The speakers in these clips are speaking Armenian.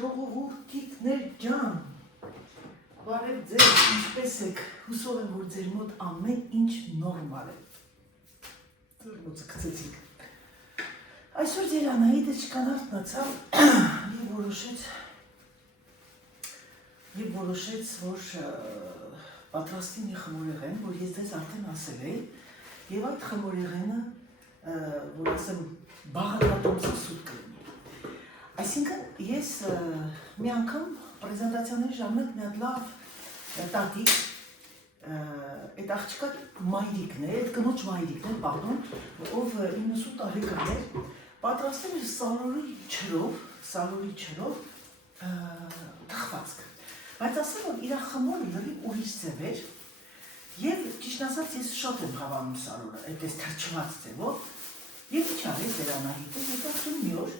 ժողովուրդիկներ ջան, բարև ձեզ, ինչպես եք, հուսով եմ, որ ձեր մոտ ամեն ինչ նորմալ է։ Ձեր մոտ կծեցիք։ Այսօր ձեր Անահիտը չկանարտնացավ և որոշեց, որ պատրաստի մի խմորեղեն, որ ես ձեզ արդեն ասել էի, և այդ խմորեղենը, որ ասեմ, բաղադրատոմսի սուտ կլինի։ Այսինքն, ես մի անգամ պրեզենտացիաների ժամանակ մի հատ լավ տատիկ, այդ աղջիկա մայրիկն է, այդ կնոջ մայրիկն է, պարդոն, ով 90 տարեկան էր, պատրաստել էր սալորի չրով թխվածք։ Բայց ասել, որ իր խմորը լրիվ ուրիշ ձև էր, և ճիշտ ասած ես շատ եմ հավանում սալորը, այդպես թրջված ձևով, և ինչ արեց ձեր Անահիտը, և արդեն մի օր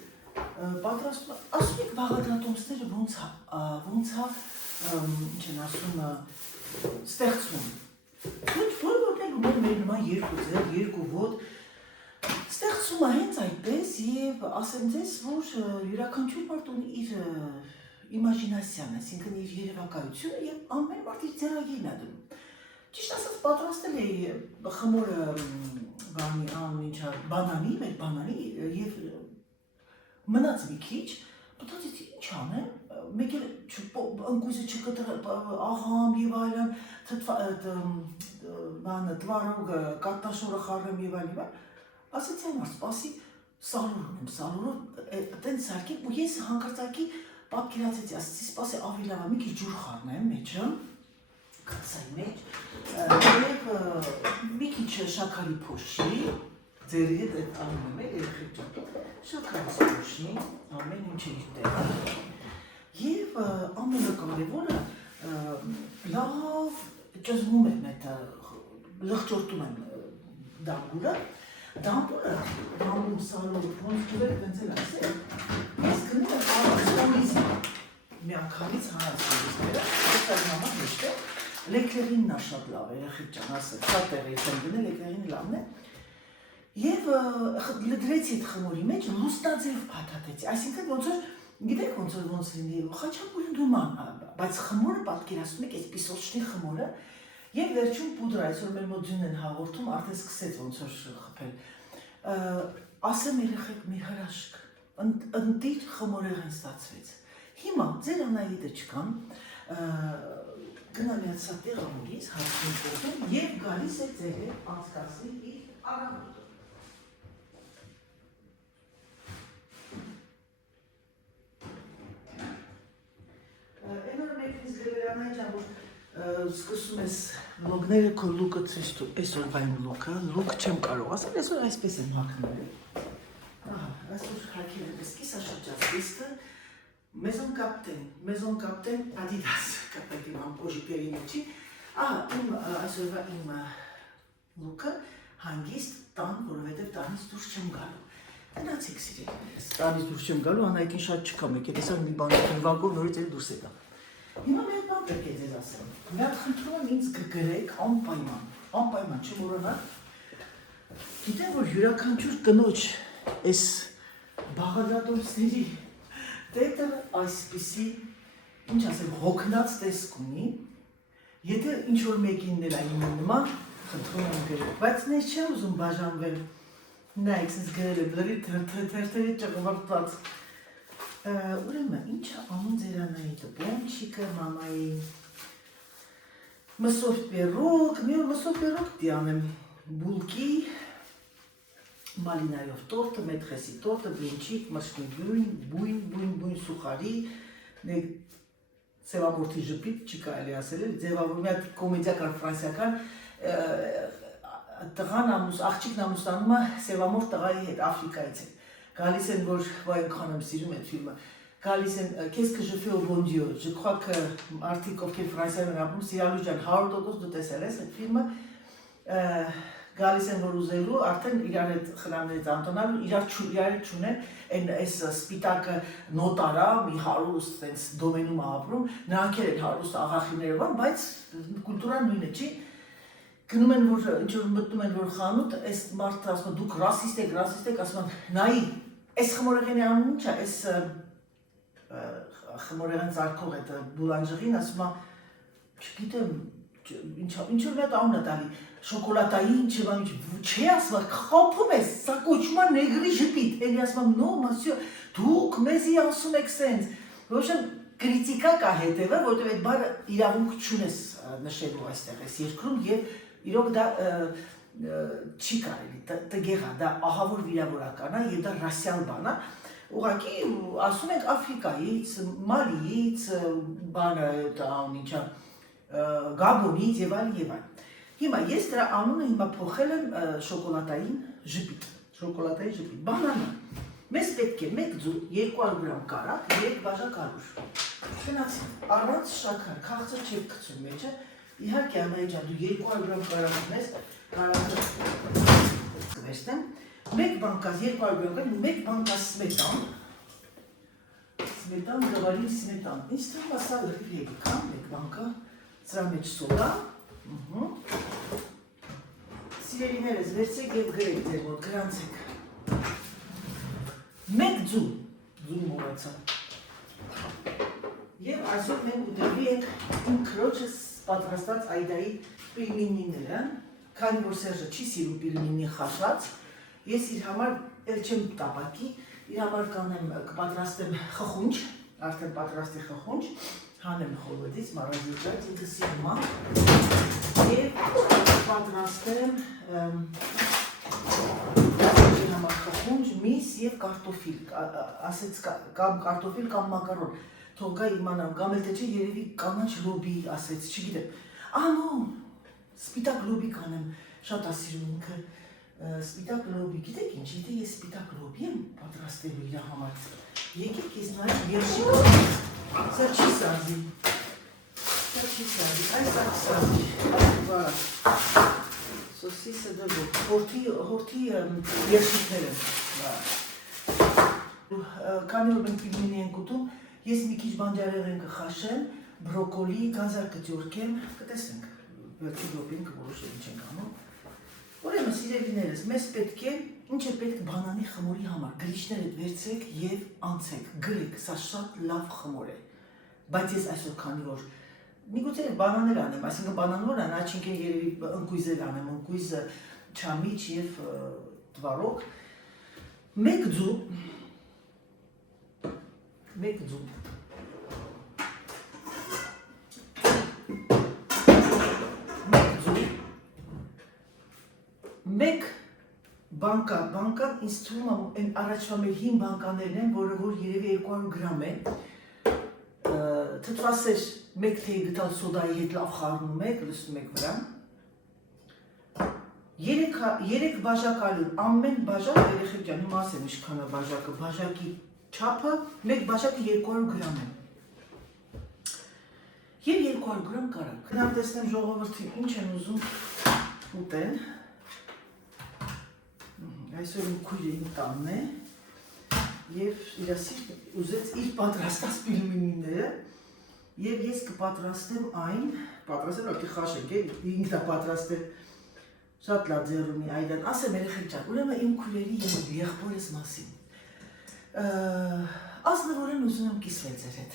պատրաստում, ասում եք բաղադրատոմսները ոնց հա, ինչ են ասում, ստեղծում։ Որ որտեղ ուներ մեր նման երկու ձև, երկու ոտ, ստեղծում է հենց այդպես և ասեմ ձեզ, որ յուրաքանչյուր մարդ ունի իր իմաժինասիան, այսինքն իր երևակայությունը և ամեն մարդ իր ձեռագիրն է դնում։ Ճիշտ ասած պատրաստել էի խմորը բանանի, մեր բանանի և մնաց մի քիչ, մտածեցի ինչ անեմ, մեկ էլ ընկույզը չկտրել, աղամ և այլն, տվարող կատաշորը խառնեմ և այլն, ասեցի այն մարդ, սպասի սալոր ունեմ, սալորով տենց սարկեմ ու ես հանկարծակի պատկերացեցի, ասեցի սպասի ավելի լավ է, մի քիչ ջուր խառնեմ մեջը, կացայի մեջ և մի քիչ շաքարի փոշի, ձերի հետ այդ անում եմ երեխեք ջան, շաքարի փոշի, ամեն ինչը իր տեղը և ամենակարևորը լավ ճզմում եմ այդ լղճորտում եմ դամբուրը սալորը, ոնց ջվերը ոնց էլ ասել, ես գնում եմ սորիզմը, միանգամից հանած սորիզները, ես այդ համար հեշտ է, լեկլերինն է շատ լավ, երեխեք ջան, ասել, շատ տեղի եմ գնել, լեկլերինը լավն է, և դրեցի այդ խմորի մեջ լուստաձև փաթաթեցի, այսինքն ոնց որ, գիտեք ոնց լինի, խաչապուրի նման, բայց խմորը պատկերացնում եք, այս պիսոչնի խմորը, և վերջում պուդրա, այսօր մեր մոտ ձյուն են հաղորդում, արդեն սկսեց ոնց որ խփել, ասեմ երեխեք մի հրաշք, ընտիր խմորեղեն ստացվեց, հիմա ձեր Անահիտը չկան, գնալ միացա տեղամուրից, հարցին կողում և գալիս է ձեր հետ անցկացնի իր առավոտը։ Էնոր մեկ ինձ գրել Անահիտ ջան, որ սկսում ես լոգները քո լուկը ցույց տու, այսօր բայն լուկը, լուկ չեմ կարող ասել, այսօր այսպես եմ հագնել։ Այսօր հագել եմ այս կիսաշրջած վեստը, Maison Captain Adidas, կապակի մամպոժի պերինիչի, այսօրվա իմ լուկը հանգիստ տան, որովհետև տանից դուրս չեմ գալու։ Գնացեք սիրելիներս, տանից դուրս չեմ գալու, Անահիտին շատ չկա, մեկ է տեսակ մի բան նվագով նորից էլ դուրս եկա։ Հիմա մի հատ բան պետք է ձեզ ասեմ, մի հատ խնդրում եմ ինձ կգրեք անպայման չմոռանաք, գիտեմ, որ յուրաքանչյուր կնոջ այս բաղադրատոմսների տետը այսպիսի, ինչ ասեմ, հոգնած տեսք ունի, եթե ինչ-որ մեկինն էլ այն նման, խնդրում եմ գրել, բայց նես չեմ ուզում բաժանվել, նայք, սենց գրել եմ, լրի թերթերի ճղվարտված, ուրեմն, ինչը անում ձեր Անահիտը, բոնչիկը, մամայի, մսով պերոկ, մի օր մսով պերոկ դի անեմ, բուլկի, մալինայով տորտը, մեթխեսի տորտը, բլինչիկ, մշնի բույն, սուխարի, ձևավորթի ժպիտ, չի կարելի ասել էլ, ձևավոր մի հատ կոմեդիական ֆրանսիական տղան աղջիկն ամուսնանում է սևամոր տղայի հետ, Աֆրիկայից է, գալիս են, որ այնքան եմ սիրում այդ ֆիլմը, գալիս են, qu'est-ce que je fais au bon Dieu, je crois que արդիկ ովքեր Ֆրանսիայում են ապրում, Սիրալու ջան, 100% դու տեսել ես այդ ֆիլմը, գալիս են որ ուզելու, արդեն իրար հետ խնամներից անտոնալու, իրար չունեն, այս սպիտակը նոտարա, մի հարուստ դոմենում ապրում, նրանք են հարուստ աղախիներով, բայց կուլտուրան նույնը չի, գնում են, որ ինչ-որ մտնում են, որ խանութ, այս մարդը ասում դուք ռասիստ եք, ասում են, նայի, այս խմորեղենի անուն ինչ է, այս խմորեղեն ծարկող այդ բուլանջերին, ասում է, չգիտեմ, ինչ որ մետ անունը տալի, շոկոլատային, չի ասում, խապում ես, սա կոչում է նեգրի ժպիտ, էլի ասում եմ, նո, մասյո, դուք մեզի ասում եք սենց, ոչմ կրիտիկա կա հետևը, որտեղ այդ բարը իրավունք չունես նշելու այստեղ ես երկրում և իրոք դա չի կարելի, տգեղ է, դա ահավոր վիրավորական է և դա ռասիալ բան է, ուղղակի ասում ենք Աֆրիկայից, Մալիից, բանը ինչա Գաբոնից եւ այլ։ Հիմա ես դրա անունը հիմա փոխել եմ շոկոլադային ժպիտ, բանանը։ Մեզ պետք է 1 ձու 200 գրամ կարակ, 3 բաժակ արուր։ Գնացինք, առանց շաքար, քաղցր չեք գցում մեջը, իհարկե ամենջան դու 200 գրամ կարակ ունես, կարակը վերցնեմ, 1 բանկաս 200 գրամ, 1 բանկաս սմետան, գավալին սմետան, ինձ թվում է սա լրիվ եկա, 1 բանկա, սրա մեջ սոդա, սիրելիներս վերցեք և գրեք ձեր մոտ, գրանցեք, 1 ձու մորացա, և այսօր մենք ուտելի ենք իմ քրոջս պատրաստած այդայի պիրմինիները, քանի որ Սերժը չի սիրում պիրմինի խաշած, ես իր համար էլ չեմ տապակի, իր համար կպատրաստեմ խխունջ, արդեն պատրաստի խխունջ, հանեմ խորվետից, մարազիջած, ինքը սիրում է, և պատրաստեմ իր համար խխունջ, միս և կարտոֆիլ, ասեց կամ կարտոֆիլ կամ մակարոն, թող գա իմանամ, կամ էլ թե չէ երևի կանաչ լոբի ասեց, չգիտեմ, անո, սպիտակ լոբի կանեմ, շատ ասիրում ինքը, սպիտակ լոբի, գիտեք ինչ, եթե ես սպիտակ լոբի եմ պատրաստելու իր համար, եկեք ես նայեմ երշիկով, սա չի սազի, այս սազի, վարա, սոսիսը դրվող, հորդի երշիկները, քանի որ մենք պիլմինի ենք ուտում, ես մի քիչ բանջարեղեն կխաշեմ, բրոկոլի, գազար կտյորքեմ, կտեսնենք, վերջի լոբին կորոշել ինչ ենք անում, ուրեմն սիրելիներս, մեզ պետք է, ինչ է պետք բանանի խմորի համար, գրիչներդ վերցրեք և անցեք, գրեք, սա շատ լավ խմոր է, բայց ես այսօր քանի որ, միգուցե բանաներ անեմ, այսինքն բանանոր ան, աչինքեն երևի ընկույզել անեմ, ընկույզը չամիչ և տվարոք, 1 ձու, 1 բանկան ինձ թվում է առաջվա մեր հին բանկաներն են, որը որ երևի 200 գրամ է, թթվասեր 1 թեյ գտալ սոդայի հետ լավ խառնում եք, լսում եք վրա, 3 բաժակ ալյուր, ամեն բաժակ երեխեք ջան, հիմա ասեմ ինչքան է բաժակը, բաժակի չափը 1 բաժակը 200 գրամ է և 200 գրամ կարակ։ Գնամ տեսնեմ ժողովրդին ինչ են ուզում ուտեն, այսօր իմ քույրը իմ տանն է և իրասիր ուզեց իր պատրաստած պիլմինիները և ես կպատրաստեմ այն, պատրաստել ակի խաշենք է, ինք դա պատրաստել շատ լավ ձեր ունի այդան, ասեմ երեխեք ջան, ուրեմն իմ քույրերի և եղբորս մասին ազնվորեն ուզում եմ կիսվել ձեր հետ,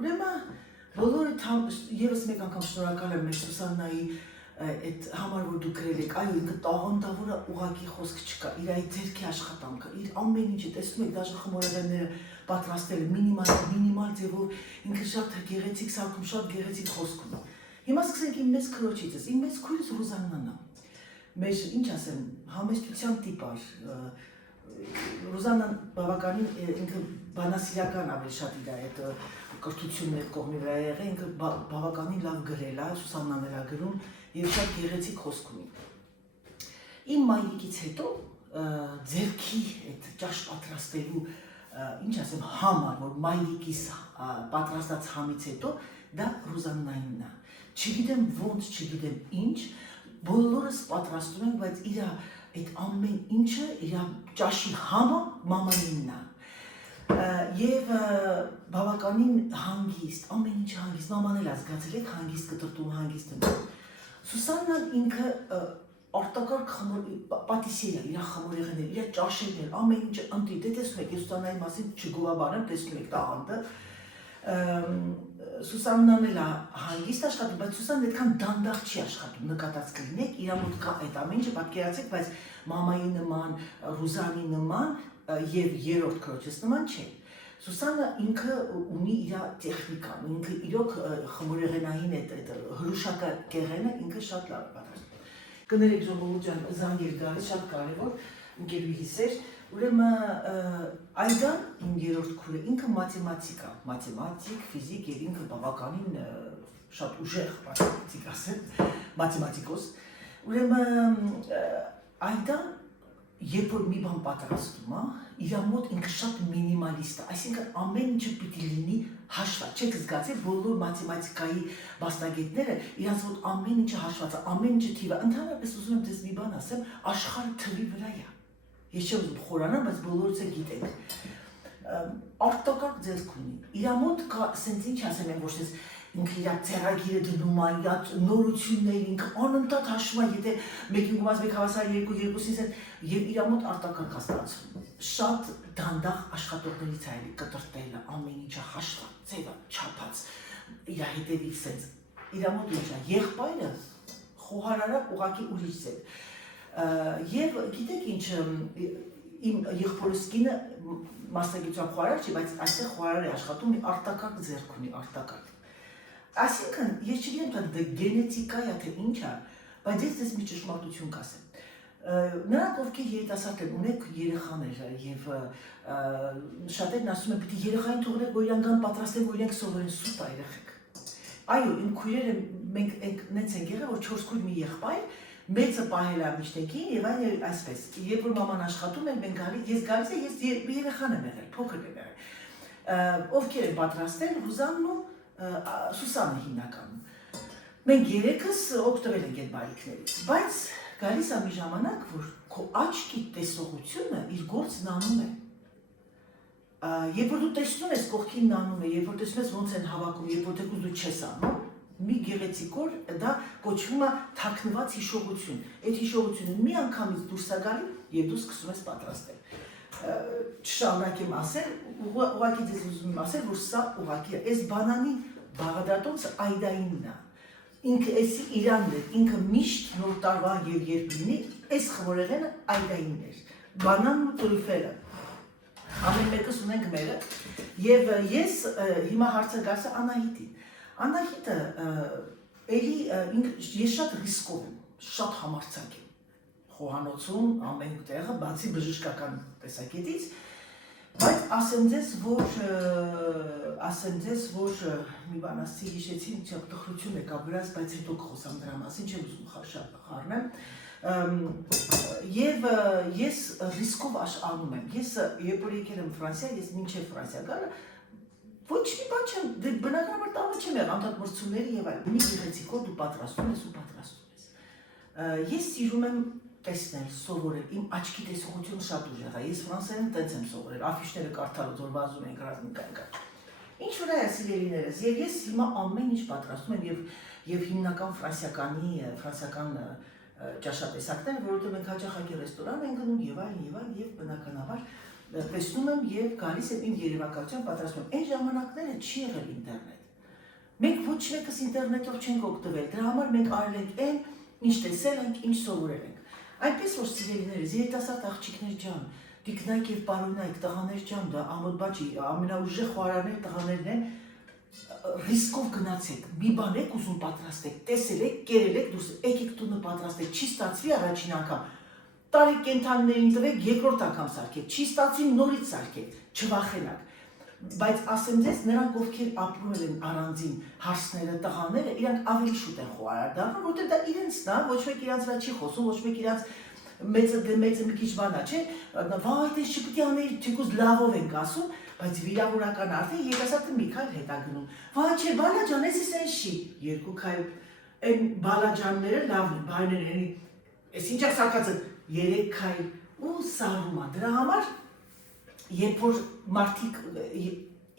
ուրեմն բոլորը ևս մեկ անգամ շնորհակալ եմ մեր Սուսաննայի այդ համար որ դու գրել եք, այո ինքը տաղանդավոր է ուղղակի խոսք չկա, իր այդ ձեռքի աշխատանքը, իր ամեն ինչը տեսնում եք, դաժե խմորեղենները պատրաստել է մինիմալ ձևով, ինքը շատ գեղեցիկ սարքում, շատ գեղեցիկ խոսք ունի։ Հիմա սկսենք իմ մեծ քրոջիցս, իմ մեծ քույրս Ռուզաննան է, մեր ինչ ասեմ, համեստության տիպ է, Ռուզաննան բավականին ինքը բանասիրական ավելի շատ իր այդ կրթությունն այդ կողմի վրա եղել, ինքը բավականին լավ գրել է, Սուսաննան էլ է գրում և շատ գեղեցիկ խոսք ունի։ Իմ մայրիկից հետո ձեռքի այդ ճաշ պատրաստելու, ինչ ասեմ, համը, որ մայրիկիս պատրաստած համից հետո դա Ռուզաննայինն է։ Չգիտեմ ոնց, չգիտեմ ինչ, բոլորս պատրաստում ենք, բայց իր այդ ամեն ինչը, իր ճաշի համը մամանինն է։ Եվ բավականին հանգիստ, ամեն ինչ հանգիստ, մաման էլ ազգացել եք հանգիստ կտրտում, հանգիստ ընդ։ Սուսաննան ինքը արտակարգ պատիսեր է, իր խմորեղեններ, իր ճաշերներ, ամեն ինչը ընտրի, դե տեսնում եք, ես Սուսաննայի մասին չգովաբանեմ, տեսնում եք տաղանդը, Սուսանն անել է հանգիստ աշխատում, բայց Սուսանն այդքան դանդաղ չի աշխատում, նկատած կլինեք, իր մոտ կա այդ ամեն ինչը, պատկերացեք, բայց մամայի նման, Ռուզանի նման եւ երրորդ քրոջս նման չէ։ Սուսանը ինքը ունի իր տեխնիկան, ինքը իրոք խմորեղենային այդ հրուշակա կեղենը ինքը շատ լավ է պատրաստում։ Կներեք ժողովուրդ ջան, զանգեր գալիս շատ կարևոր ընկերուհիս էր, ուրեմն Այդան իմ երրորդ քուրը ինքը մաթեմատիկ, ֆիզիկ եւ ինքը բավականին շատ ուժեղ մաթեմատիկ ասեմ, մաթեմատիկոս։ Ուրեմն Այդան երբ որ մի բան պատրաստում է, իր մոտ ինքը շատ մինիմալիստ է, այսինքն ամեն ինչը պիտի լինի հաշված։ Չեք զգացել բոլոր մաթեմատիկայի մասնագետները իրանց մոտ ամեն ինչը հաշված է, ամեն ինչը թիվ է։ Ընդհանրապես ուզում եմ դες մի բան ասեմ, աշխարհը թվի վրա է։ Ես չեմ ուզում խորանալ, բայց բոլորս է գիտենք։ Արտակարգ ձեռք ունի։ Իր մոտ կա, ասենց ինչ ասեմ եմ, ոչ թե ինքը իր ծերագիրը դնում է, իր նորություններ, ինքը անընդհատ հաշվում է, եթե մեկին գումարած մեկ հավասար 2-2-ից են, եւ իր մոտ արտակարգ ստացվում։ Շատ դանդաղ աշխատողներից է կտրտելը, ամեն ինչը հաշված, ձևը, չափած, իր հետևից սենց։ Իր մոտ ինչ է, եղբայրը խոհարարը ուղղակի ուրիշ ձև։ Եվ գիտեք ինչ, իմ եղբորս կինը մասնագիտության խոհարար չի, բայց այստեղ խոհարար է աշխատում, մի արտակարգ ձեռք ունի, արտակարգ։ Այսինքն, ես չգիտեմ թե դա գենետիկա է, թե ինչ է, բայց ես դες մի ճշմարտություն կասեմ։ Նրանք ովքեր երիտասարդ են, ունեք երեխաներ եւ շատերն ասում են, պիտի երեխային թողնեք, որ իրանք պատրաստեն, որ իրենք սովորեն, սուտ է երեխեք։ Այո, իմ քույրերը մենք նենց են եղել, որ 4 քույր մի եղբայր, մեծը պահել է միշտեկին եւ այն այսպես։ Երբ որ մաման աշխատում էր, մենք գալիս, ես գալիս եմ, ես երեխան եմ եղել, փոքր եմ եղել։ Ովքեր են պատրաստել, Ռուզանն ու Սուսանը հիմնականում։ Մենք երեքս օգտվել ենք այդ բարիքներից, բայց գալիս է մի ժամանակ, որ քո աչքի տեսողությունը իր գործն անում է։ Երբ որ դու տեսնում ես կողքին անում է, երբ որ տեսնում ես ոնց են հավաքում, երբ որ դու չես անում, մի գեղեցիկ օր դա կոչվում է թաքնված հիշողություն։ Այդ հիշողությունը մի անգամից դուրս է գալի եւ դու սկսում ես պատրաստել։ Չշարունակեմ ասել, ուղղակի դες ուզում եմ ասել, որ սա ուղղակի է։ Այս բանանի բաղադրատոմսը Այդայինն է։ Ինքը էսի իրանն է, ինքը միշտ նոր տարվա եւ երբ լինի, այս խմորեղենը Այդայինն էր։ Բանանն ու տրյուֆելը։ Ամեն մեկս ունենք մերը եւ ես հիմա հարցը գալիս է Անահիտին։ Անահիտը էլի ես շատ ռիսկով եմ, շատ համարձակ եմ խոհանոցում, ամեն տեղը, բացի բժշկական տեսակետից, բայց ասեմ ձեզ, որ մի բան ասի հիշեցի, տխրություն եկա վրաս, բայց հետո կխոսամ դրա մասին, չեմ ուզում խառնեմ, եւ ես ռիսկով անում եմ, ես երբ որ եկել եմ Ֆրանսիա, ես մինչև Ֆրանսիա գալը, ոչ մի բան չեմ, բնականաբար տանը չեմ եղել, անդադ մրցումների եւ այլն, մի գեղեցիկով դու պատրաստում ես ու պատրաստում ես։ Ես սիրում եմ տեսնել, սովորել, իմ աչքի տեսողությունը շատ ուժեղ է, ես ֆրանսերեն տենց եմ սովորել, աֆիշները կարդալուց, որ վազում ենք ռազմիկայնքան։ Ինչ վրա է սիրելիներս, եւ ես հիմա ամեն ինչ պատրաստում եմ եւ հիմնական ֆրանսիական ճաշատեսակներ, որովհետեւ մենք հաճախակի ռեստորան ենք գնում եւ այլն եւ բնականաբար տեսնում եմ եւ գալիս եմ իմ երևակայության պատրաստում։ Այն ժամանակները չի եղել ինտերնետ։ Մենք ոչ մեկս ինտերնետով չենք օգտվել, դրա համար մենք արել ենք այն, ինչ տեսել ենք, ինչ սովորել ենք։ Այնպես որ սիրելիներս, երիտասարդ աղջիկներ ջան, տիկնայք եւ պարոնայք, տղաներ ջան, դա ամոթ բաճի, ամենաուժեղ խոհարարներ տղաներն են, ռիսկով գնացեք, մի բան եք ուզում պատրաստեք, տեսել եք, կերել եք, դուրս եկեք տունը պատրաստեք, չի ստացվի առաջին անգամ, տարեք կենթանիներին տվեք, երկրորդ անգամ սարքեք, չի ստացվի նորից սարքեք, չվախենաք, բայց ասեմ ձեզ, նրանք ովքեր ապրում են առանձին հարսները, տղաները, իրանք ավելի շուտ են խոհարար դառնում, որտեղ դա իրենցն է, ոչ մեկ իրանց վրա չի խոսում, ոչ մեկ իրանց մեծը մի քիչ բան է, չէ, վայ, դες չպիտի անել, թեկուզ լավով ենք ասում, բայց վիրավորական արդեն երիտասարդը մի քայլ հետ է գնում։ Վայ, չէ, բալաջան, էս էս չի, երկու քայլ, այն բալաջանները լավն են, բայները, էս ինչ է սարքածը, 3 քայլ ու սարում է, դրա համար երբ որ մարդիկ,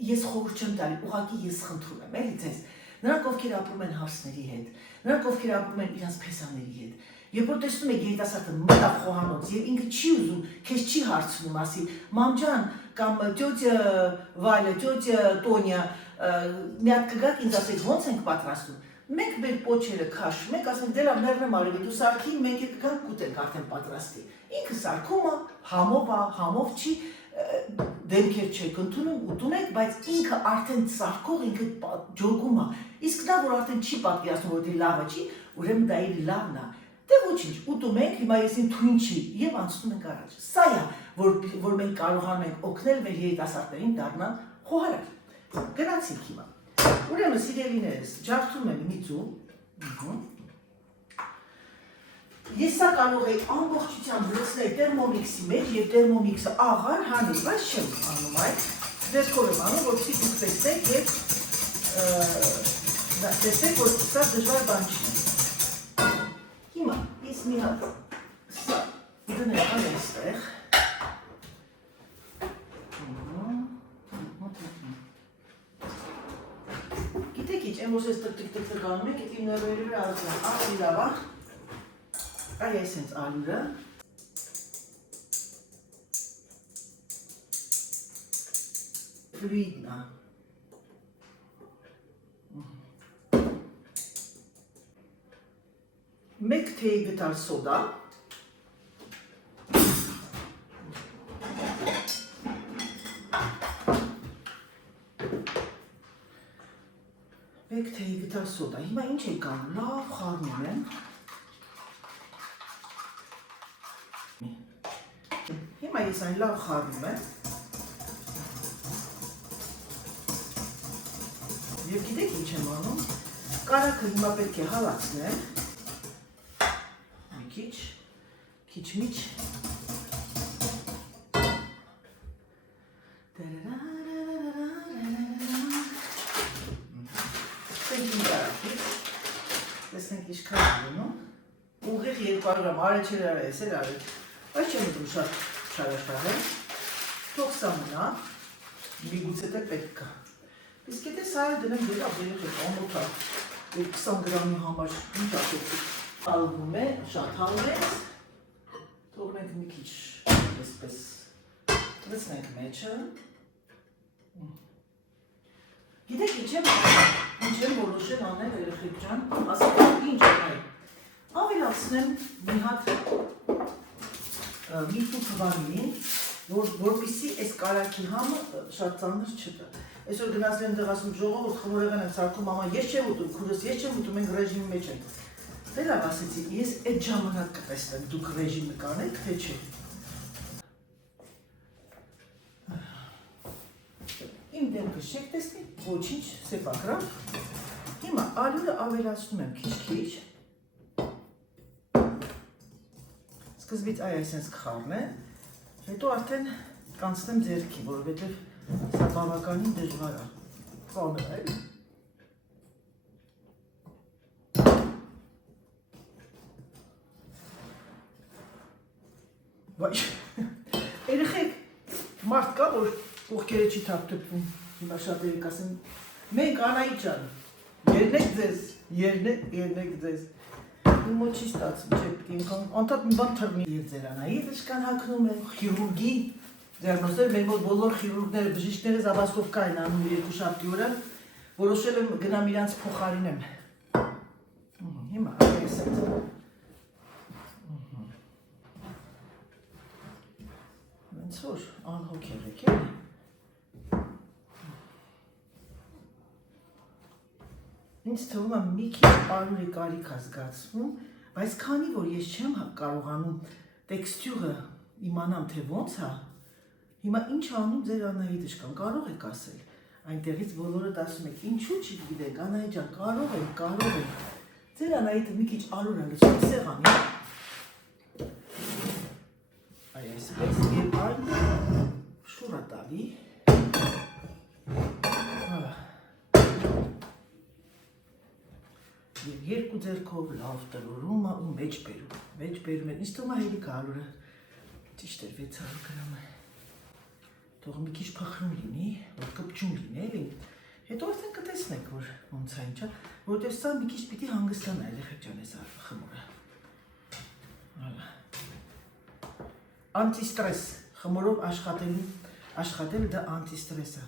ես խորհուրդ չեմ տալի, ուղղակի ես խնդրում եմ, էլի ձեզ, նրանք ովքեր ապրում են հարսների հետ, նրանք ովքեր ապրում են իրանց փեսաների հետ, երբ որ տեսնում եք երիտասարդը մտավ խոհանոց եւ ինքը չի ուզում, քեզ չի հարցնում, ասի, մամ ջան, կամ տյոթյա Վալը, տյոթյա Տոնյա մի հատ կգաք ինձ ասեք ոնց ենք պատրաստում։ Մենք մեր պոչերը քաշում ենք, ասենք դե լավ մեռնեմ արի, դու սարքի, մենք էլ կգանք կուտենք արդեն պատրաստի։ Ինքը սարքում է, համով չի, դեմքեր չեք ընդունում, ուտում եք, բայց ինքը արդեն սարքող, ինքը ջոգում է։ Իսկ նա որ արդեն չի պատկերացնում, որ դե լավը չի, ուրեմն դա իր լավն է։ Դե ոչինչ, ուտում ենք, հիմա եսին թույն չի եւ անցնում ենք առաջ։ Սա է, որ մենք կարողանում ենք օգնել մեր երիտասարդներին դառնալ խոհարար։ Գնացինք հիմա։ Ուրեմն սիրելիներս, ջարդում եմ մի ձու։ Ես սա կարող եի ամբողջությամբ լցնել տերմոմիքսի մեջ եւ տերմոմիքսը աղար հանել, բայց չեմ անում այդ։ Ձեռքով եմ անում, որպեսզի դուք տեսնեք եւ տեսնեք, որ սա դժվար բան չի։ Հիմա ես մի հատ սա դնեմ այստեղ։ Գիտեք ինչ, եմ որ ես տկ անում եք, էդ իմ ներվերի վրա ասում, ավելի լավ է։ Այ այսենց ալյուրը։ Ֆլուիդն է։ Մեկ թեյ գտալ սոդա։ Մեկ թեյ գտալ սոդա։ Հիմա ինչ եք անում, լավ խառնում եմ։ Հիմա ես այն լավ խառնում եմ։ Եվ գիտեք ինչ եմ անում, կարագը հիմա պետք է հալացնեմ, մի քիչ-միչ, տեսնենք ինչքան լինում, ուղիղ 200 գրամ, արեչել արել, ես էլ արել, բայց չեմ ուտում շատ շարաշահել, թող սա մնա, միգուցե դե պետք կա։ Իսկ եթե սա էլ դնեմ դերավ երեխեք ամոթա 20 գրամի համար ինչ ասեցիք ալվում է, շատ հալվեց, թողնենք մի քիչ այսպես լցնենք մեջը։ Գիտեք ինչ եմ որոշել անել երեխեք ջան, ասեք ինչ այ, ավելացնեմ մի հատ միտու թվանի, որպեսզի այս կարագի համը շատ ծանր չտա։ Այսօր գնացել եմ տեղ ասում ժողովուրդ խմորեղեն եմ սարքում, մամա ես չեմ ուտում, քուրս ես չեմ ուտում, մենք ռեժիմի մեջ ենք։ Դե լավ ասեցի, ես այդ ժամանակ կտեսնեմ, դուք ռեժիմը կանեք, թե չէ։ Իմ դեմքը չեք տեսնի, ոչինչ, սեպագրավ։ Հիմա ալյուրը ավելացնում եմ քիչ-քիչ։ Սկզբից այ այսենց կխառնեմ, հետո արդեն կանցնեմ ձեռքի, որովհետև սա բավականին դժվար է խառնել։ Վայ, երեխեք, մարդ կա, որ կողքերը չի թափթփվում, հիմա շատ երեք ասեմ, մենք Անահիտ ջան, երնեք ձեզ, իմ մոտ չի ստացվում, չէ, պետք է անդադ մի բան թռնի։ Եվ ձեր Անահիտը շկան հագնում եմ, խիրուրգի, ձեռնոցներ, մեր մոտ բոլոր խիրուրգները, բժիշկները զաբաստովկա են անում երկուշաբթի օրը, որոշել եմ գնամ իրանց փոխարինեմ։ Հիմա այս է։ Ոնց որ անհոգ եղեք է։ Ինձ թվում է մի քիչ ալյուրի կարիք է զգացվում, բայց քանի որ ես չեմ կարողանում տեքստյուրը իմանամ թե ոնց է, հիմա ինչ անում ձեր Անահիտը շկան, կարող եք ասել, այնտեղից բոլորդ ասում եք, ինչու չգիտեք, Անահիտ ջան, կարող ենք, ձեր Անահիտը մի քիչ ալյուր է լցնում սեղանի, այ այսպես, եւ այն շուրա տալի, եւ երկու ձեռքով լավ տրորում է ու մեջ բերում է, ինձ թվում է հերիք ալյուրը ճիշտ էր 600 գրամ է, թող մի քիչ փխրուն լինի, որ կպչուն լինի, էլի, հետո արդեն կտեսնեք, որ ոնց է ինչա, որովհետև սա մի քիչ պիտի հանգստանա, երեխեք ջան, այս խմորը, անտիստրես խմորով աշխատելու աշխատել դա անտիստրեսը։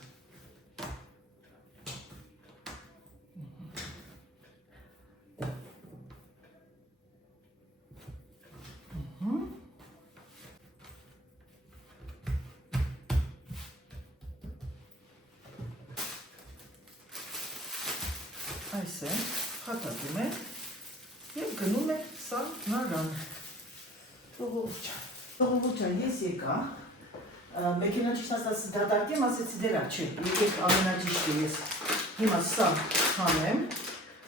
Այս է, խատատում է և գնում է սա նարան։ Ժողովուրդ ջան, ես եկա, մեքենա ճիշտ ասած դատարկեմ, ասեցի դերա, չէ, եկեք ամենաճիշտը ես հիմա սա հանեմ,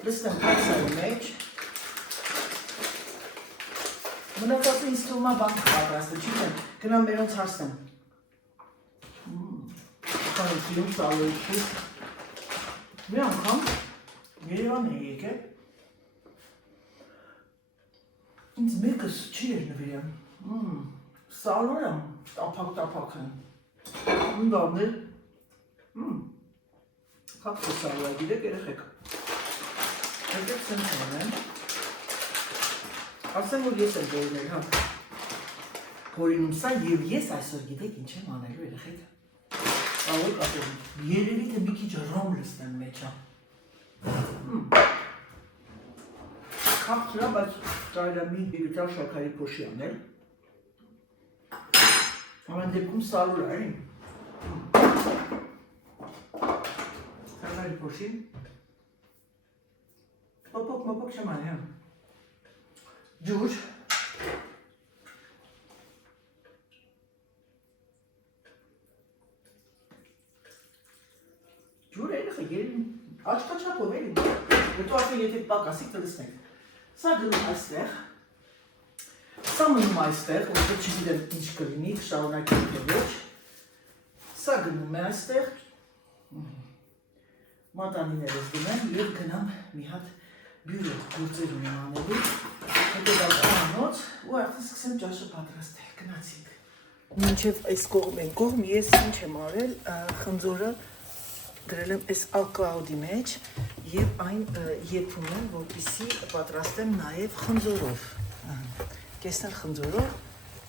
լստեմ կացարի մեջ, մնացածը ինձ թվում է բան պատրաստը, չի տեմ, գնամ մերոնց հարսեմ։ Խանութիում սալոյքի, մի անգամ Երևան է եկել, ինձ մեկս չի էր նվիրեմ, սալորը տապակ են, ընդավներ, կապսը սալորը, գիրեք երեխեք, եկեք սենց անեմ, ասեմ, որ ես եմ գորիներ, հա, գորինում սա և ես այսօր գիտեք ինչ եմ անելու երեխեք, ալոյ կապել, երևի թե մի քիչ ռոմ լսնեմ մեջ, հա, Քաղցրա, բայց կարելի է մի դիգիտալ շաքարի փոշի անել։ Ամեն դեպքում սալուր է, շաքարի փոշի։ Մոպոկ չեմ անի, ջուր։ Ջուր երեխեք, աչքաչափով էլի, հետո արդեն եթե պակասիկ կլսնենք։ Սա գնում այստեղ, սա մնում այստեղ, որտեղ չգիտեմ ինչ կլինի, շարունակել թե ոչ, սա գնում է այստեղ, մատանիներս գնեմ և գնամ մի հատ բյուրը գործեր ունեմ անելու, հետո դա անոց ու արդեն սկսեմ ճաշը պատրաստել, գնացինք։ Մինչև այս կողմ ես ինչ եմ արել, խնձորը դրել եմ այս ալկլաուդի մեջ և այն եփում եմ, որպեսզի պատրաստեմ նաև խնձորով։ Կեսնել խնձորով,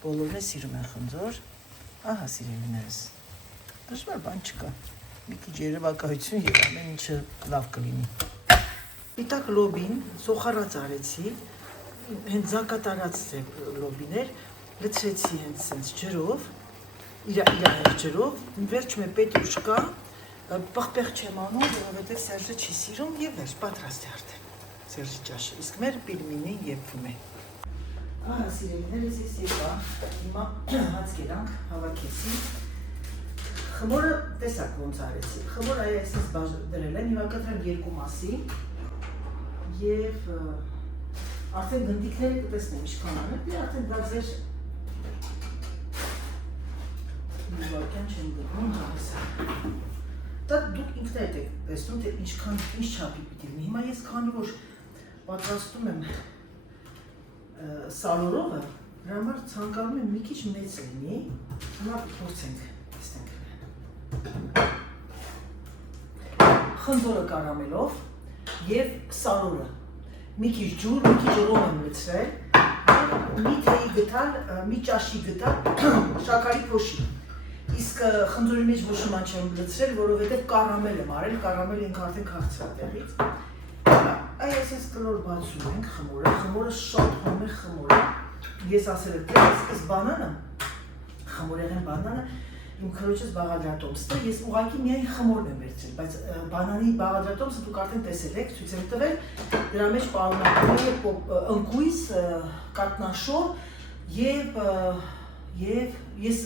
բոլորն է սիրում են խնձոր։ Ահա սիրելիներս։ Դժվար բան չկա։ Մի քիչ երևակայություն և ամեն ինչը լավ կլինի։ Պիտակ լոբին սոխարած արեցի, հենց զակատարած լոբիներ, լցրեցի հենց սենց ջրով, իր հետ ջրով, վերջում է պետրուշկա, պղպեղ չեմ անում, որովհետև Սերժը չի սիրում և վերջ, պատրաստ է արդեն Սերժի ճաշը, իսկ մեր պիլմինին եփվում է։ Ահա սիրելիներս ես եկա, հիմա հաց կերանք, հավաքեցի, խմորը տեսակ ոնց արեցի, խմորը այսպես դրել եմ, հիմա կտրեմ երկու մասի և արդեն գնդիկները կտեսնեմ ինչքան անել, դե արդեն դա ձեր վարկյան չեմ գտնում հավեսա։ Դա դուք ինքներդ եք տեսնում, թե ինչքան ինչ չափի պիտի լինի։ Հիմա ես քանի որ պատրաստում եմ սալորովը, դրա համար ցանկանում եմ մի քիչ մեծ լինի, հիմա փորձենք, տեսնենք։ Խնձորը կարամելով և սալորը, մի քիչ ջուր, մի քիչ ռոմ եմ լցրել, մի թեյի գտալ, մի ճաշի գտալ շաքարի փոշի։ Իսկ խնձորի մեջ ոչ ոք չեմ լցրել, որովհետև կարամել եմ արել, կարամելը ինքը արդեն քաղցրած տեղից։ Այս կլոր բացում ենք խմորը, խմորը շատ հոմ է խմորը։ Ես ասել եմ, թե այս բանանը, խմորեղեն բանանը, իմ քրոջս բաղադրատոմսն է, ես ուղղակի միայն խմորն եմ վերցրել, բայց բանանի բաղադրատոմսը դուք արդեն տեսել եք, ցույց եմ տվել, դրա մեջ պարունակում է ընկույզ, կատնաշոր և ես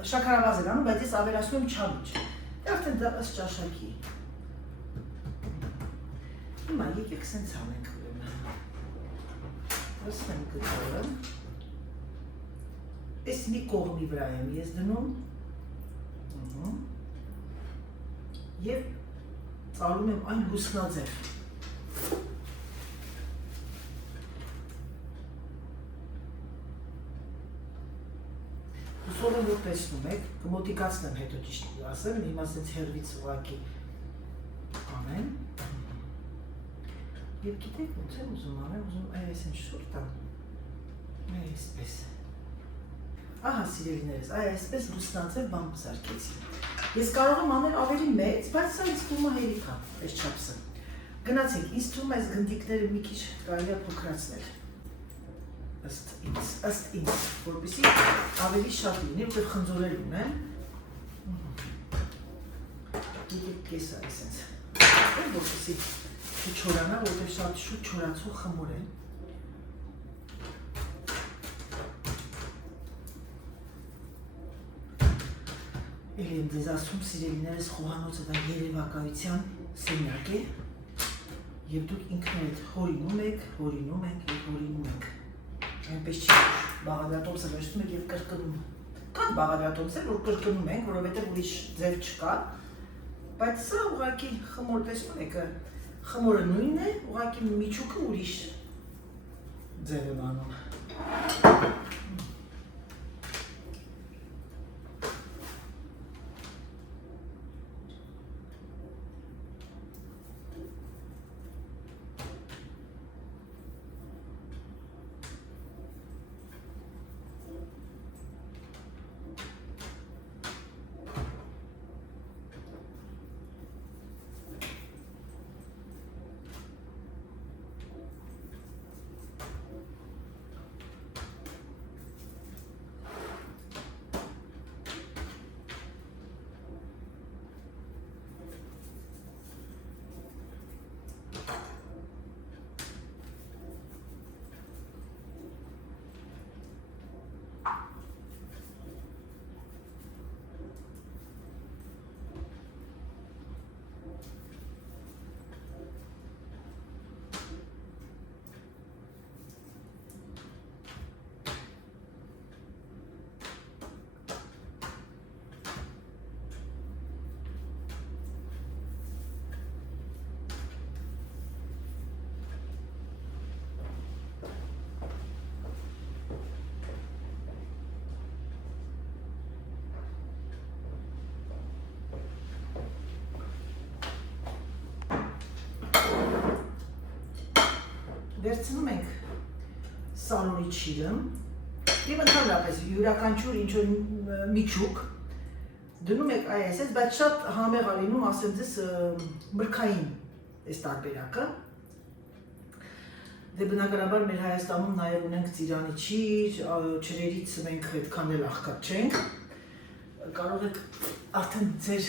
շաքարավազ եմ անում, բայց ես ավելացնում եմ չամիչ։ Արդեն դա ըստ ճաշակի։ Հիմա եկեք սենց անենք ուրեմն։ Լցնեմ գծորը։ Այս մի կողմի վրա եմ ես դնում։ Եվ ծալում եմ այն հուսնաձև։ Հուսով եմ, որ տեսնում եք, կմոտիկացնեմ հետո ճիշտ ասեմ, հիմա սենց հեռվից ուղղակի անեմ։ Եվ գիտեք ոնց եմ ուզում անեմ, ուզում այս ինչ շուրջ տամ, այսպես։ Ահա սիրելիներս, այսպես լուսնաձև բան զարկեցի։ Ես կարող եմ անել ավելի մեծ, բայց սա ինձ թվում է հերիք է, այս չափսը։ Գնացեք, ինձ թվում է այս գնդիկները մի քիչ կարելի է փոքրացնել։ Ըստ ինձ, որպեսզի ավելի շատ լինի, որտեղ խնձորել ունեն։ Եկեք կեսը այսպես։ Որպեսզի չչորանա, որտեղ շատ շուտ չորացող խմոր են։ Էլ եմ ձեզ ասում, սիրելիներս, խոհանոցը դա երևակայության սենյակ է և դուք ինքներդ հորինում եք և հորինում եք։ Այնպես չի բաղադրատոմսը վերցնում եք և կրկնում։ Կան բաղադրատոմսեր, որ կրկնում ենք, որովհետև ուրիշ ձև չկա, բայց սա ուղղակի խմոր տեսնում եք, խմորը նույնն է, ուղղակի միջուկը ուրիշ ձև եմ անում։ Վերցնում ենք սալորի չիրը և ընդհանրապես յուրաքանչյուր ինչ-որ միջուկ դնում եք այսպես, բայց շատ համեղ է լինում, ասեմ ձեզ, մրգային այս տարբերակը։ Դե բնականաբար մեր Հայաստանում նաև ունենք ծիրանի չիր, չրերից մենք այդքան էլ աղքատ չենք։ Կարող եք արդեն ձեր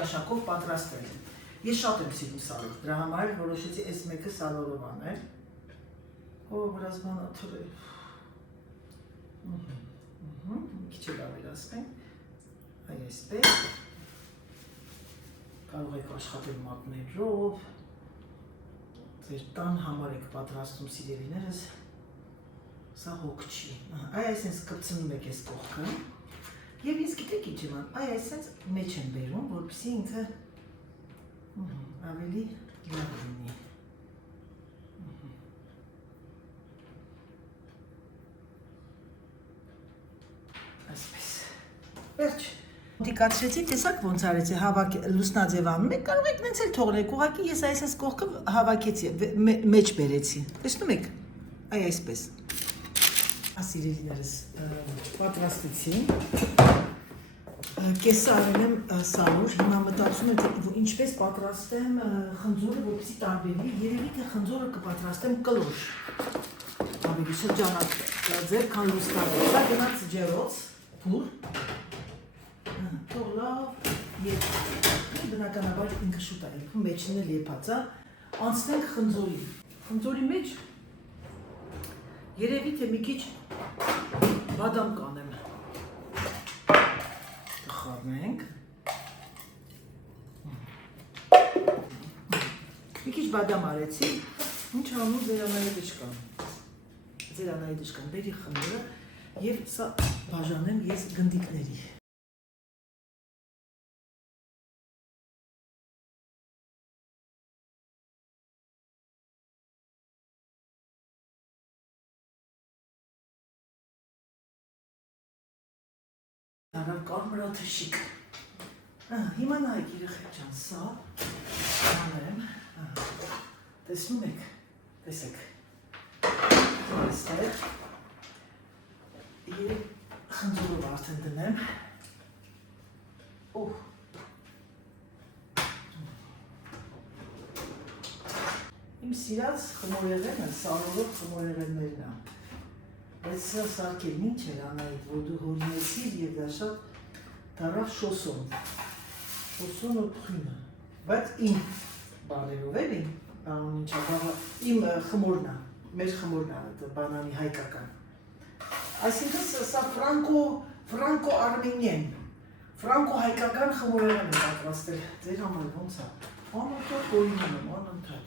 ճաշակով պատրաստել։ Ես շատ եմ սիրում սալոր, դրա համար որոշեցի այս մեկը սալորով անել։ Վրազբանը թրև, մի քիչ էլ ավելացնենք, այսպես, կարող եք աշխատել մատներով, ձեր տան համար եք պատրաստում սիրելիներս, սա հոգ չի, այսպես կպցնում եք այս կողքը, և ինձ գիտեք ինչ եմ անում, այսպես մեջ եմ բերում, որպեսզի ինքը ավելի լավ լինի։ Վերջ, դիկացրեցի, տեսակ ոնց արեցի, լուսնաձև անում եք, կարող եք նենց էլ թողնեք, ուղղակի ես այսպես կողքը հավաքեցի, մեջ բերեցի, տեսնում եք, այսպես, սիրելիներս պատրաստեցի, կեսը արել եմ սալոր, հիմա մտածում եմ, թե ինչպես պատրաստեմ խնձորը, որպեսզի տարբերվի, երևի թե խնձորը կպատրաստեմ կլոր, ավելի շրջանաձև, քան լուսնաձև, սա գնաց ջերոց, փուր, թող լավ և բնականաբար ինքը շուտ է ելքում, մեջին էլ եփած է, անցնենք խնձորի մեջ, երևի թե մի քիչ բադամ կանեմ, խառնենք, մի քիչ բադամ արեցի, ինչ անում ձերանայի դժկան, բերի խմորը և սա բաժանեմ ես գնդիկների։ Արավ կարմրաթշիկ։ Հիմա նայեք երեխեք ջան, սա անեմ, տեսնում եք, տեսեք, այստեղ և խնձորով արդեն դնեմ։ Օհ։ Իմ սիրած խմորեղենը սալորով խմորեղեններն է։ Բայց սա սարքելն ինչ էր Անահիտ, որ դու հորինեցիր և դա շատ դարավ շոսոն։ Շոսոնը պխինը։ Բայց իմ բառերով էլի, իմ խմորն է, մեր խմորն է, բանանի հայկական։ Այսինքն սա ֆրանկո-արմենիեն, ֆրանկո-հայկական խմորեղեն է պատրաստել։ Ձեր համար ոնց է։ Անընդհատ հորինում եմ, անընդհատ։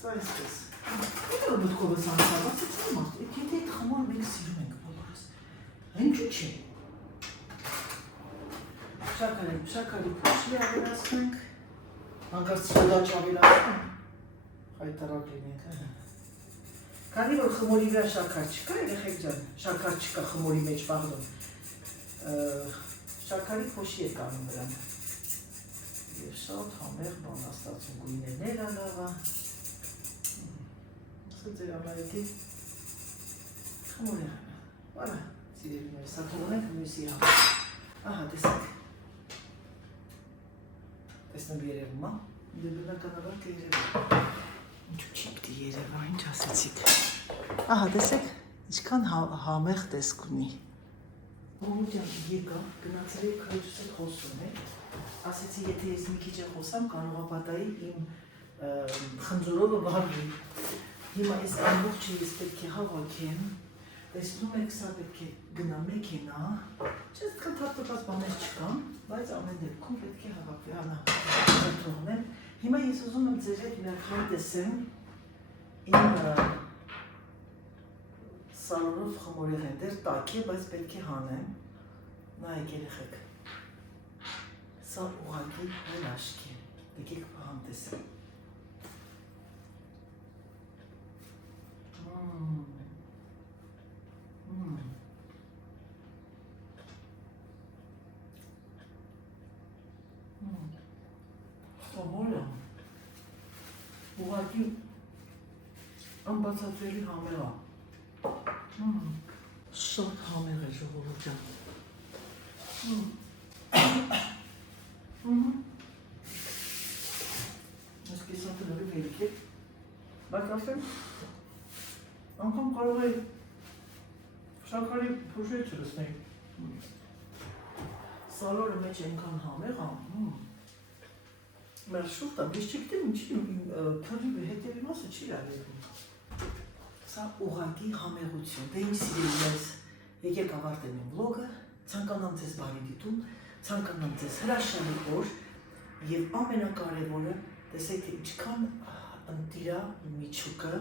Սա այսպես։ Ինչ որ մտքովս անցավ, ասեցի մարդ, եթե այդ խմոր մենք սիրում ենք բոլորս, հնչու չէ։ Շաքարի փոշի ավելացնենք, հանկարծ սոդաչ ավելացնենք, հայտարակ լինենք, քանի որ խմորի վրա շաքար չկա, երեխեք ջան, շաքար չկա խմորի մեջ պարդոն, շաքարի փոշի է կանում վրան։ Եվ շատ համեղ բան աստացում գույներներ ալավա, ասա ձեր ամայետի խմորեղանը, վարա, սիրելիներ, սա թողնենք մյուսի համար, ահա տեսեք, տեսնեմ երևում, դե բնականաբար թե երևում, ինչու չի պիտի երևա, ինչ ասեցիք, ահա տեսեք, ինչքան համեղ տեսք ունի, Մոմուտյան եկա, գնացել եք հայջուս եք խոսում է, ասեցի եթե ես մի քիչ եմ խոսամ, կարող ապատայի իմ խնձորովը վարվի, հիմա ես ամբողջը ես պետք է հավաքեմ, տեսնում եք սա պետք է գնա մեքենա, չես թափտված բաներ չկան, բայց ամեն դեպքում պետք է հավաքվի, անա, թողնեմ, հիմա ես ուզում եմ ձեր հետ մի անգամ տեսեմ իմ սալորով խմորեղեն դեր տաք է, բայց պետք է հանեմ, նայեք երեխեք, սա ուղղակի հրաշք է, եկեք պահամ տեսեմ, Սամոլը, ուղղակի անբացատրելի համեղ է, շատ համեղ է ժողովուրդ ջան, այսպես ատլորի վերիք է, բայց ասեմ, անգամ կարող է շաքարի փոշի չլսնեի, սալորը մեջ ենքան համեղ է, մեր շուրտ է, ես չգիտեմ ինչի փրի հետևի մասը չի լավերում, սա ուղղակի համեղություն, դե իմ սիրելիներս, եկեք ավարտեմ իմ վլոգը, ցանկանամ ձեզ բարի դիտում, ցանկանամ ձեզ հրաշալի օր և ամենակարևորը, տեսեք թե ինչքան ընտիրա միջուկը,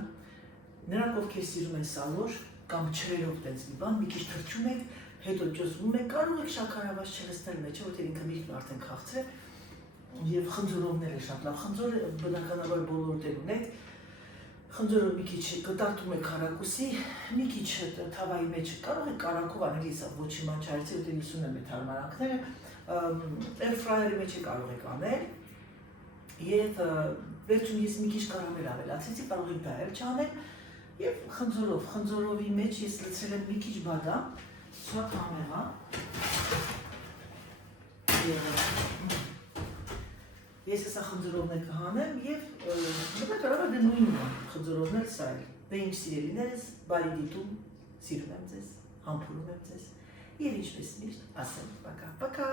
նրանք ովքեր սիրում են սալոր կամ չրերով տենց մի բան, մի քիչ թրջում եք, հետո ջզվում եք, կարող եք շաքարավազ չլցնել մեջը, որտեղ ինքը միրգն արդեն քաղցրել և խնձորովներ է շատ լավ, խնձորը բնականաբար բոլոր տեղ ունեք, խնձորը մի քիչ կտարտում եք քարակուսի, մի քիչ թավայի մեջ կարող եք կարակով անել, սա ոչ իման չարեցի, որտեղ լսում եմ այդ հարմարանքները, air fryer-ի մեջ կարող եք անել և վերջում ես մի քիչ կարամել ավելացրեցի, կարող եք դա էլ չանել և խնձորովի մեջ ես լցրել եմ մի քիչ բադամ, շատ համեղ է Ես հեսա խնձորովներ կհանեմ և բնականաբար դե նույնն է խնձորովներ սա էլ դե իմ սիրելիներս բարի դիտում սիրում եմ ձեզ, համբուրում եմ ձեզ և ինչպես միշտ ասեմ պակա, պակա